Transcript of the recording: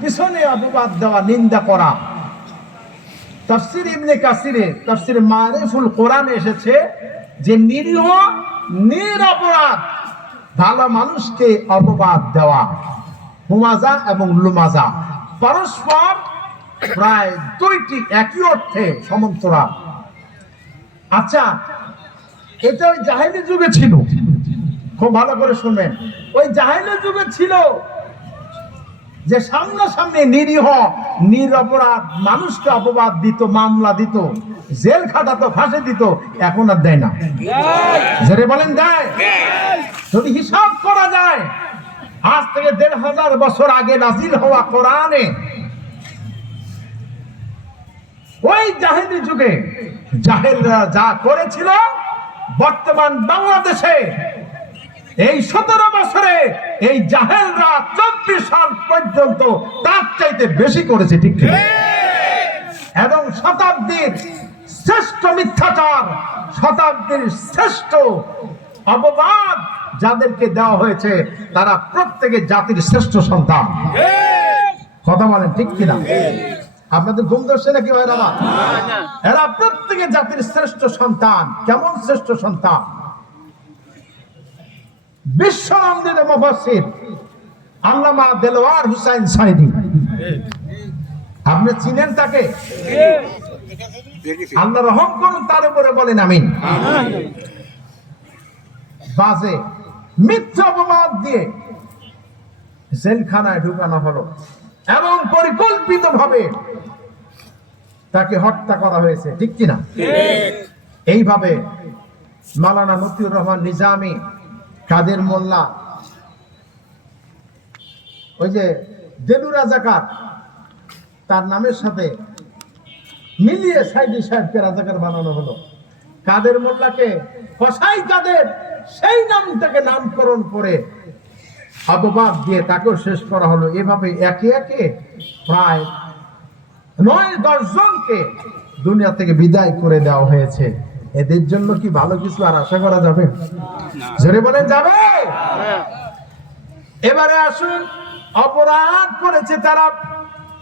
পিছনে অপবাদ দেওয়া, নিন্দা করা। তাফসীর ইবনে কাসিরে, তাফসীর মারিফুল কোরআন এসেছে যে নিরীহ নিরপরাধ ভালো মানুষকে অপবাদ দেওয়া, হুমাজা এবং লুমাজা পরস্পর প্রায় দুইটি একই অর্থে সমান্তরাল। আচ্ছা, এটা ওই জাহেলি যুগে ছিল, খুব ভালো করে শুনবেন। ওই জাহেলি যুগে ছিল যে সামনাসামনি নিরীহ নিরপরাধ মানুষকে অপবাদ দিত, মামলা দিত, জেল খাটাতো, ফাঁসি দিত। এখন আর দেয় না। জোরে বলেন দেয়? যদি হিসাব করা যায়, আজ থেকে ১৫০০ বছর আগে নাজিল হওয়া কোরআনে ওই জাহেলি যুগে জাহেলরা যা করেছিল, বর্তমান বাংলাদেশে এই ১৭ বছরে এই জাহেলরা ২৪ সাল পর্যন্ত তার চাইতে বেশি করেছে, ঠিক ঠিক। এবং শতাব্দীর শ্রেষ্ঠ মিথ্যাচার, শতাব্দীর শ্রেষ্ঠ অপবাদ যাদেরকে দেওয়া হয়েছে, তারা প্রত্যেকে জাতির শ্রেষ্ঠ সন্তান। কথা বলেন ঠিক কিনা? আপনাদের ঘুম ধরছে নাকি ভাই? এরা প্রত্যেকে জাতির শ্রেষ্ঠ সন্তান। কেমন শ্রেষ্ঠ সন্তান? বিশ্বনন্দিত মুফাসসির আল্লামা দেলওয়ার হুসাইন সাইদি, আপনি চিনেন তাকে? আল্লাহ রহম করুন তার উপরে, বলেন আমিন। বাজে মিথ্যা অপবাদ দিয়ে জেলখানায় ঢুকানো হলো এবং পরিকল্পিতভাবে তাকে হত্যা করা হয়েছে, ঠিক কিনা? এইভাবে মাওলানা মতিউর রহমান নিজামী, কাদের মোল্লা, ওই যে দেলু রাজাকার, তার নামের সাথে মিলিয়ে সাইদি সাহেবকে রাজাকার বানানো হলো। কাদের মোল্লাকে কসাই কাদের, সেই নামটাকে নামকরণ করে অপবাদ দিয়ে তাকেও শেষ করা হলো। এভাবে একে একে প্রায় ৯-১০ জনকে দুনিয়া থেকে বিদায় করে দেওয়া হয়েছে। এদের জন্য কি ভালো কিছু আর আশা করা যাবে? জোরে বলেন যাবে? এবারে আসুন, অপরাধ করেছে তারা।